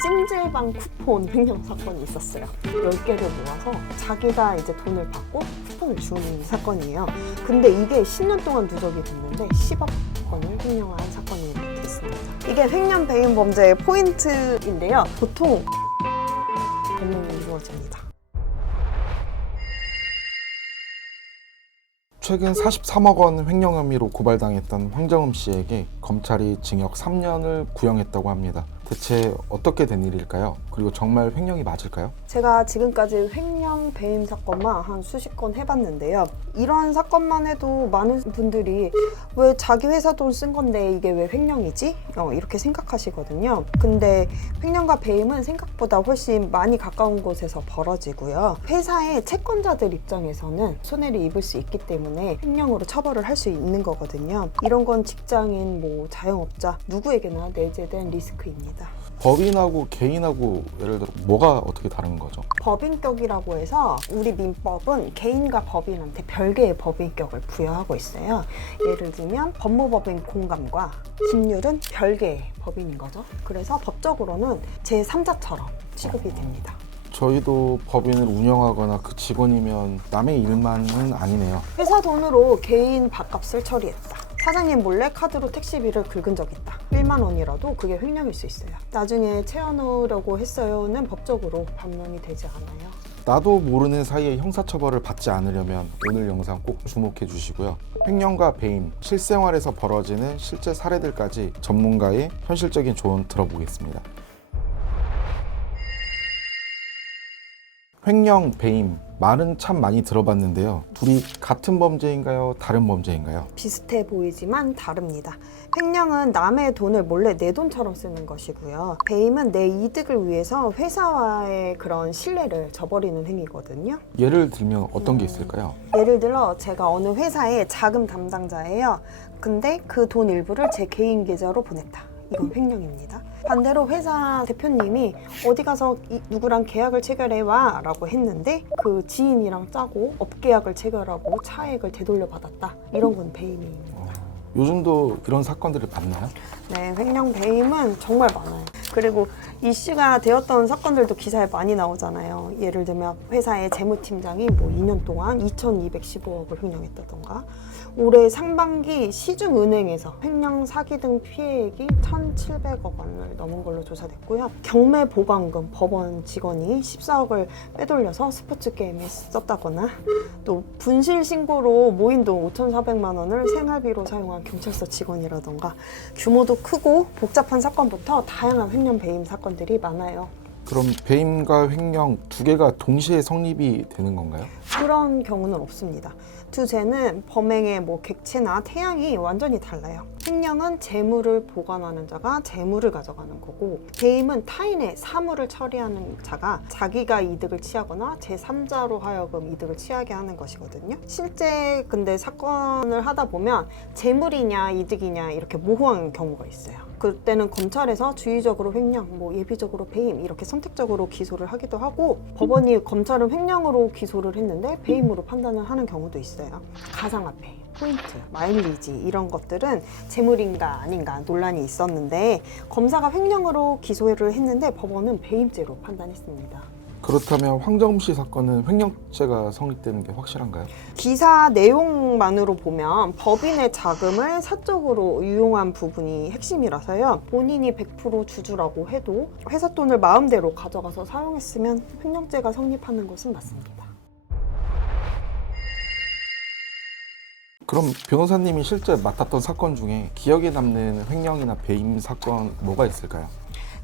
찜질방 쿠폰 횡령 사건이 있었어요. 10개를 모아서 자기가 이제 돈을 받고 쿠폰을 주는 사건이에요. 근데 이게 10년 동안 누적이 됐는데 10억 원을 횡령한 사건이 됐습니다. 이게 횡령 배임 범죄의 포인트인데요. 보통 범행이 이루어집니다. 최근 43억 원 횡령 혐의로 고발당했던 황정음 씨에게 검찰이 징역 3년을 구형했다고 합니다. 대체 어떻게 된 일일까요? 그리고 정말 횡령이 맞을까요? 제가 지금까지 횡령 배임 사건만 한 수십 건 해봤는데요. 이런 사건만 해도 많은 분들이 왜 자기 회사 돈 쓴 건데 이게 왜 횡령이지? 이렇게 생각하시거든요. 근데 횡령과 배임은 생각보다 훨씬 많이 가까운 곳에서 벌어지고요. 회사의 채권자들 입장에서는 손해를 입을 수 있기 때문에 횡령으로 처벌을 할 수 있는 거거든요. 이런 건 직장인, 자영업자 누구에게나 내재된 리스크입니다. 법인하고 개인하고 예를 들어 뭐가 어떻게 다른 거죠? 법인격이라고 해서 우리 민법은 개인과 법인한테 별개의 법인격을 부여하고 있어요. 예를 들면 법무법인 공감과 김률은 별개의 법인인 거죠. 그래서 법적으로는 제3자처럼 취급이 됩니다. 저희도 법인을 운영하거나 그 직원이면 남의 일만은 아니네요. 회사 돈으로 개인 밥값을 처리했다. 사장님 몰래 카드로 택시비를 긁은 적 있다. 1만 원이라도 그게 횡령일 수 있어요. 나중에 채워넣으려고 했어요는 법적으로 반론이 되지 않아요. 나도 모르는 사이에 형사처벌을 받지 않으려면 오늘 영상 꼭 주목해 주시고요. 횡령과 배임, 실생활에서 벌어지는 실제 사례들까지 전문가의 현실적인 조언 들어보겠습니다. 횡령, 배임, 말은 참 많이 들어봤는데요. 둘이 같은 범죄인가요? 다른 범죄인가요? 비슷해 보이지만 다릅니다. 횡령은 남의 돈을 몰래 내 돈처럼 쓰는 것이고요. 배임은 내 이득을 위해서 회사와의 그런 신뢰를 저버리는 행위거든요. 예를 들면 어떤 게 있을까요? 예를 들어 제가 어느 회사의 자금 담당자예요. 근데 그 돈 일부를 제 개인 계좌로 보냈다. 이건 횡령입니다. 반대로 회사 대표님이 어디 가서 누구랑 계약을 체결해 와 라고 했는데 그 지인이랑 짜고 업계약을 체결하고 차액을 되돌려 받았다. 이런 건 배임입니다. 요즘도 그런 사건들을 봤나요? 네, 횡령 배임은 정말 많아요. 그리고 이슈가 되었던 사건들도 기사에 많이 나오잖아요. 예를 들면 회사의 재무팀장이 2년 동안 2,215억을 횡령했다던가, 올해 상반기 시중은행에서 횡령 사기 등 피해액이 1,700억 원을 넘은 걸로 조사됐고요. 경매 보강금 법원 직원이 14억을 빼돌려서 스포츠 게임에 썼다거나, 또 분실 신고로 모인 돈 5,400만 원을 생활비로 사용한 경찰서 직원이라던가, 규모도 크고 복잡한 사건부터 다양한 횡령 배임 사건들이 많아요. 그럼 배임과 횡령 두 개가 동시에 성립이 되는 건가요? 그런 경우는 없습니다. 두 죄는 범행의 객체나 태양이 완전히 달라요. 횡령은 재물을 보관하는 자가 재물을 가져가는 거고, 배임은 타인의 사물을 처리하는 자가 자기가 이득을 취하거나 제3자로 하여금 이득을 취하게 하는 것이거든요. 실제 근데 사건을 하다 보면 재물이냐 이득이냐 이렇게 모호한 경우가 있어요. 그때는 검찰에서 주의적으로 횡령, 예비적으로 배임 이렇게 선택적으로 기소를 하기도 하고, 법원이 검찰은 횡령으로 기소를 했는데 배임으로 판단을 하는 경우도 있어요. 가상화폐, 포인트, 마일리지 이런 것들은 재물인가 아닌가 논란이 있었는데, 검사가 횡령으로 기소를 했는데 법원은 배임죄로 판단했습니다. 그렇다면 황정음 씨 사건은 횡령죄가 성립되는 게 확실한가요? 기사 내용만으로 보면 법인의 자금을 사적으로 유용한 부분이 핵심이라서요. 본인이 100% 주주라고 해도 회사 돈을 마음대로 가져가서 사용했으면 횡령죄가 성립하는 것은 맞습니다. 그럼 변호사님이 실제 맡았던 사건 중에 기억에 남는 횡령이나 배임 사건 뭐가 있을까요?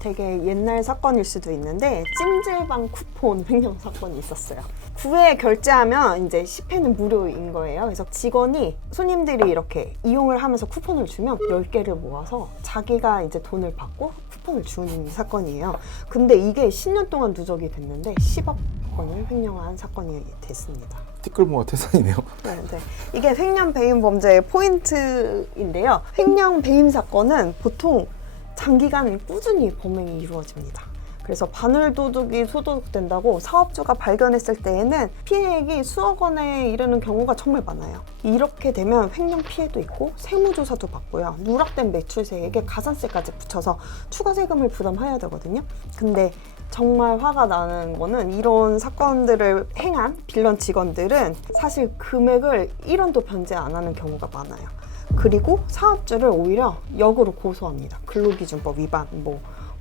되게 옛날 사건일 수도 있는데 찜질방 쿠폰 횡령 사건이 있었어요. 9회 결제하면 이제 10회는 무료인 거예요. 그래서 직원이 손님들이 이렇게 이용을 하면서 쿠폰을 주면 10개를 모아서 자기가 이제 돈을 받고 쿠폰을 주는 사건이에요. 근데 이게 10년 동안 누적이 됐는데 10억 원을 횡령한 사건이 됐습니다. 티끌모아 태산이네요. 네. 이게 횡령 배임 범죄의 포인트인데요. 횡령 배임 사건은 보통 장기간 꾸준히 범행이 이루어집니다. 그래서 바늘도둑이 소독된다고 사업주가 발견했을 때에는 피해액이 수억 원에 이르는 경우가 정말 많아요. 이렇게 되면 횡령 피해도 있고 세무조사도 받고요. 누락된 매출세액에 가산세까지 붙여서 추가 세금을 부담해야 되거든요. 근데 정말 화가 나는 거는 이런 사건들을 행한 빌런 직원들은 사실 금액을 1원도 변제 안 하는 경우가 많아요. 그리고 사업주를 오히려 역으로 고소합니다. 근로기준법 위반,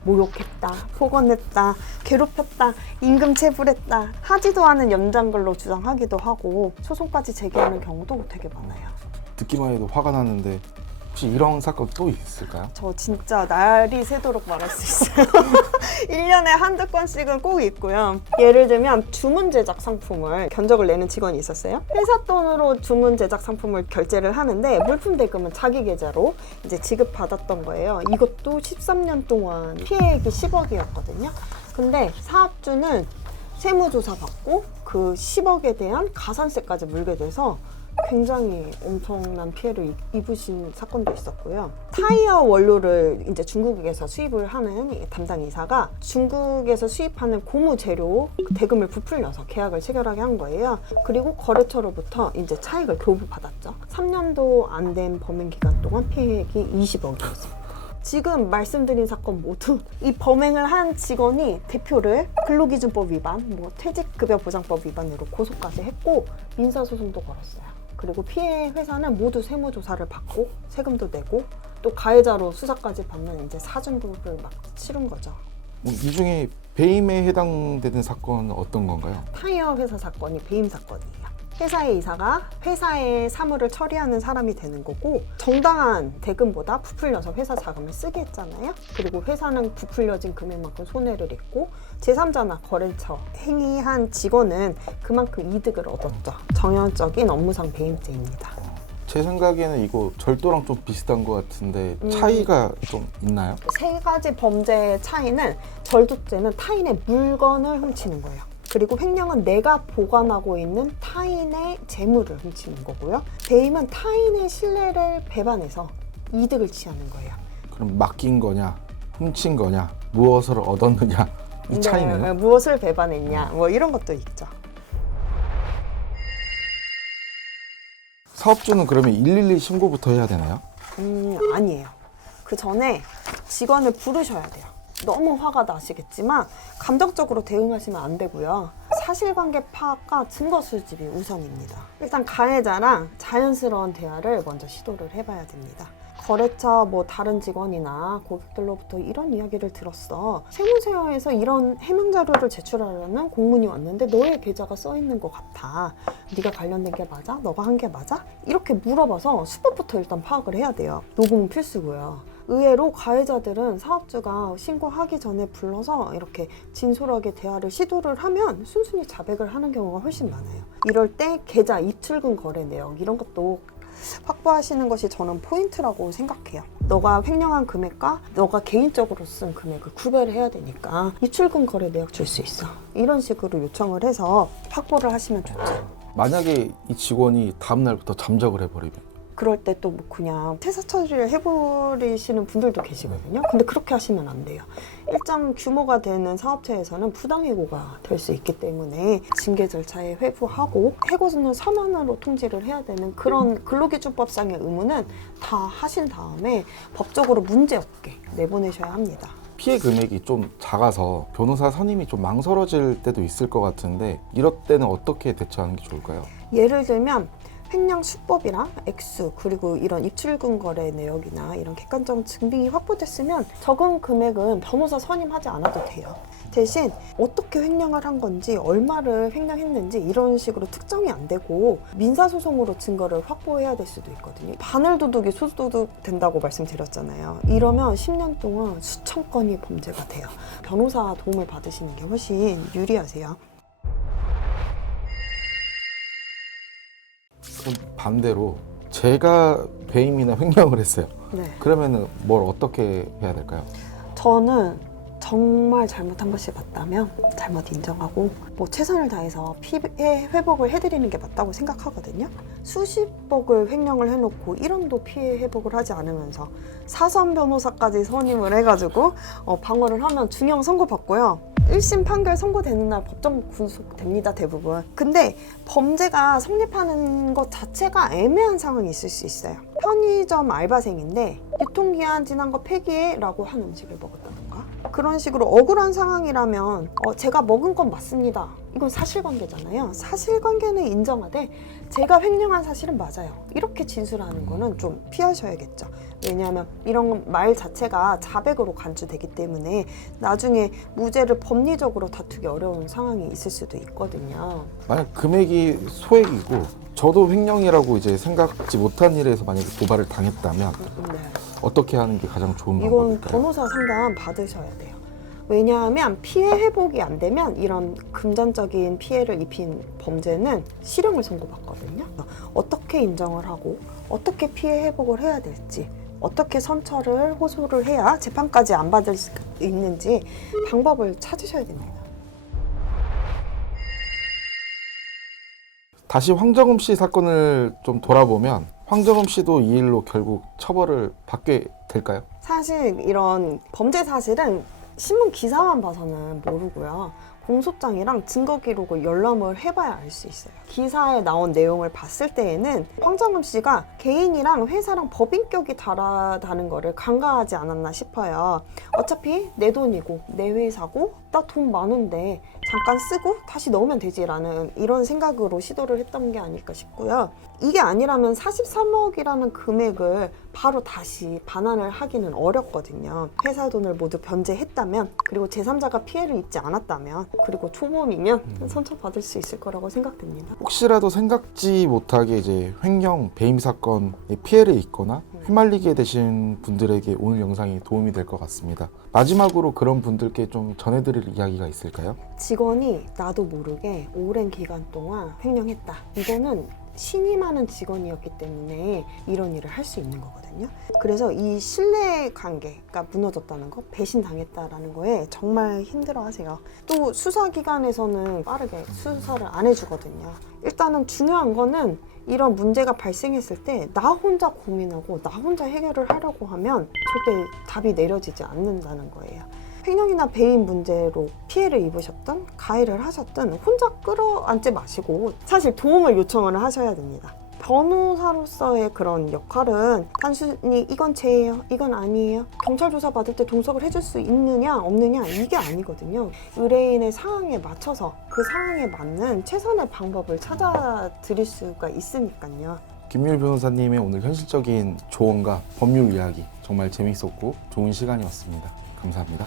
모욕했다, 폭언했다, 괴롭혔다, 임금 체불했다, 하지도 않은 연장근로 주장하기도 하고 소송까지 제기하는 경우도 되게 많아요. 듣기만 해도 화가 나는데 혹시 이런 사건 또 있을까요? 저 진짜 날이 새도록 말할 수 있어요. 1년에 한두 건씩은 꼭 있고요. 예를 들면 주문 제작 상품을 견적을 내는 직원이 있었어요. 회사 돈으로 주문 제작 상품을 결제를 하는데 물품 대금은 자기 계좌로 이제 지급받았던 거예요. 이것도 13년 동안 피해액이 10억이었거든요. 근데 사업주는 세무조사 받고 그 10억에 대한 가산세까지 물게 돼서 굉장히 엄청난 피해를 입으신 사건도 있었고요. 타이어 원료를 이제 중국에서 수입을 하는 담당 이사가 중국에서 수입하는 고무 재료 대금을 부풀려서 계약을 체결하게 한 거예요. 그리고 거래처로부터 이제 차익을 교부받았죠. 3년도 안 된 범행 기간 동안 피해액이 20억이었습니다. 지금 말씀드린 사건 모두 이 범행을 한 직원이 대표를 근로기준법 위반, 퇴직급여보장법 위반으로 고소까지 했고 민사소송도 걸었어요. 그리고 피해 회사는 모두 세무조사를 받고 세금도 내고 또 가해자로 수사까지 받는 이제 사중부를 막 치른 거죠. 이 중에 배임에 해당되는 사건은 어떤 건가요? 타이어 회사 사건이 배임 사건이에요. 회사의 이사가 회사의 사무를 처리하는 사람이 되는 거고 정당한 대금보다 부풀려서 회사 자금을 쓰게 했잖아요. 그리고 회사는 부풀려진 금액만큼 손해를 입고 제3자나 거래처 행위한 직원은 그만큼 이득을 얻었죠. 정연적인 업무상 배임죄입니다. 제 생각에는 이거 절도랑 좀 비슷한 것 같은데 차이가 좀 있나요? 세 가지 범죄의 차이는 절도죄는 타인의 물건을 훔치는 거예요. 그리고 횡령은 내가 보관하고 있는 타인의 재물을 훔치는 거고요. 배임은 타인의 신뢰를 배반해서 이득을 취하는 거예요. 그럼 맡긴 거냐, 훔친 거냐, 무엇을 얻었느냐 이 차이는? 네, 무엇을 배반했냐 이런 것도 있죠. 사업주는 그러면 112 신고부터 해야 되나요? 아니에요. 그 전에 직원을 부르셔야 돼요. 너무 화가 나시겠지만 감정적으로 대응하시면 안 되고요. 사실관계 파악과 증거 수집이 우선입니다. 일단 가해자랑 자연스러운 대화를 먼저 시도를 해봐야 됩니다. 거래처 다른 직원이나 고객들로부터 이런 이야기를 들었어. 세무서에서 이런 해명 자료를 제출하려는 공문이 왔는데 너의 계좌가 써 있는 것 같아. 네가 관련된 게 맞아? 너가 한 게 맞아? 이렇게 물어봐서 수법부터 일단 파악을 해야 돼요. 녹음은 필수고요. 의외로 가해자들은 사업주가 신고하기 전에 불러서 이렇게 진솔하게 대화를 시도를 하면 순순히 자백을 하는 경우가 훨씬 많아요. 이럴 때 계좌, 입출금 거래 내역 이런 것도 확보하시는 것이 저는 포인트라고 생각해요. 너가 횡령한 금액과 너가 개인적으로 쓴 금액을 구별을 해야 되니까 입출금 거래 내역 줄 수 있어. 이런 식으로 요청을 해서 확보를 하시면 좋죠. 만약에 이 직원이 다음 날부터 잠적을 해버리면? 그럴 때 또 그냥 퇴사 처리를 해버리시는 분들도 계시거든요. 근데 그렇게 하시면 안 돼요. 일정 규모가 되는 사업체에서는 부당해고가 될 수 있기 때문에 징계 절차에 회부하고 해고는 선언으로 통지를 해야 되는 그런 근로기준법상의 의무는 다 하신 다음에 법적으로 문제없게 내보내셔야 합니다. 피해 금액이 좀 작아서 변호사 선임이 좀 망설여질 때도 있을 것 같은데 이럴 때는 어떻게 대처하는 게 좋을까요? 예를 들면 횡령 수법이랑 액수 그리고 이런 입출금 거래 내역이나 이런 객관적 증빙이 확보됐으면 적은 금액은 변호사 선임하지 않아도 돼요. 대신 어떻게 횡령을 한 건지 얼마를 횡령했는지 이런 식으로 특정이 안 되고 민사소송으로 증거를 확보해야 될 수도 있거든요. 바늘도둑이 소도둑된다고 말씀드렸잖아요. 이러면 10년 동안 수천 건이 범죄가 돼요. 변호사 도움을 받으시는 게 훨씬 유리하세요. 그럼 반대로 제가 배임이나 횡령을 했어요. 네. 그러면은 뭘 어떻게 해야 될까요? 저는 정말 잘못한 것이 맞다면 잘못 인정하고 최선을 다해서 피해 회복을 해드리는 게 맞다고 생각하거든요. 수십억을 횡령을 해놓고 1원도 피해 회복을 하지 않으면서 사선 변호사까지 선임을 해가지고 방어를 하면 중형 선고받고요. 1심 판결 선고되는 날 법정 구속됩니다, 대부분. 근데 범죄가 성립하는 것 자체가 애매한 상황이 있을 수 있어요. 편의점 알바생인데 유통기한 지난 거 폐기해 라고 한 음식을 먹었다던가 그런 식으로 억울한 상황이라면 제가 먹은 건 맞습니다. 이건 사실관계잖아요. 사실관계는 인정하되 제가 횡령한 사실은 맞아요. 이렇게 진술하는 거는 좀 피하셔야겠죠. 왜냐하면 이런 말 자체가 자백으로 간주되기 때문에 나중에 무죄를 법리적으로 다투기 어려운 상황이 있을 수도 있거든요. 만약 금액이 소액이고 저도 횡령이라고 이제 생각지 못한 일에서 만약에 고발을 당했다면 네. 어떻게 하는 게 가장 좋은 이건 방법일까요? 변호사 상담 받으셔야 돼요. 왜냐하면 피해 회복이 안 되면 이런 금전적인 피해를 입힌 범죄는 실형을 선고받거든요. 어떻게 인정을 하고 어떻게 피해 회복을 해야 될지 어떻게 선처를 호소를 해야 재판까지 안 받을 수 있는지 방법을 찾으셔야 됩니다. 다시 황정음 씨 사건을 좀 돌아보면 황정음 씨도 이 일로 결국 처벌을 받게 될까요? 사실 이런 범죄 사실은 신문 기사만 봐서는 모르고요. 공소장이랑 증거 기록을 열람을 해봐야 알 수 있어요. 기사에 나온 내용을 봤을 때에는 황정음 씨가 개인이랑 회사랑 법인격이 다르다는 거를 간과하지 않았나 싶어요. 어차피 내 돈이고 내 회사고 나 돈 많은데 잠깐 쓰고 다시 넣으면 되지라는 이런 생각으로 시도를 했던 게 아닐까 싶고요. 이게 아니라면 43억이라는 금액을 바로 다시 반환을 하기는 어렵거든요. 회사 돈을 모두 변제했다면 그리고 제3자가 피해를 입지 않았다면 그리고 초범이면 선처받을 수 있을 거라고 생각됩니다. 혹시라도 생각지 못하게 이제 횡령, 배임 사건에 피해를 입거나 휘말리게 되신 분들에게 오늘 영상이 도움이 될 것 같습니다. 마지막으로 그런 분들께 좀 전해드릴 이야기가 있을까요? 직원이 나도 모르게 오랜 기간 동안 횡령했다. 이거는 신임하는 직원이었기 때문에 이런 일을 할 수 있는 거거든요. 그래서 이 신뢰관계가 무너졌다는 거, 배신당했다라는 거에 정말 힘들어하세요. 또 수사기관에서는 빠르게 수사를 안 해주거든요. 일단은 중요한 거는 이런 문제가 발생했을 때 나 혼자 고민하고 나 혼자 해결을 하려고 하면 절대 답이 내려지지 않는다는 거예요. 횡령이나 배임 문제로 피해를 입으셨든 가해를 하셨든 혼자 끌어안지 마시고 사실 도움을 요청을 하셔야 됩니다. 변호사로서의 그런 역할은 단순히 이건 죄예요, 이건 아니에요, 경찰 조사 받을 때 동석을 해줄 수 있느냐 없느냐 이게 아니거든요. 의뢰인의 상황에 맞춰서 그 상황에 맞는 최선의 방법을 찾아 드릴 수가 있으니까요. 김유일 변호사님의 오늘 현실적인 조언과 법률 이야기 정말 재밌었고 좋은 시간이었습니다. 감사합니다.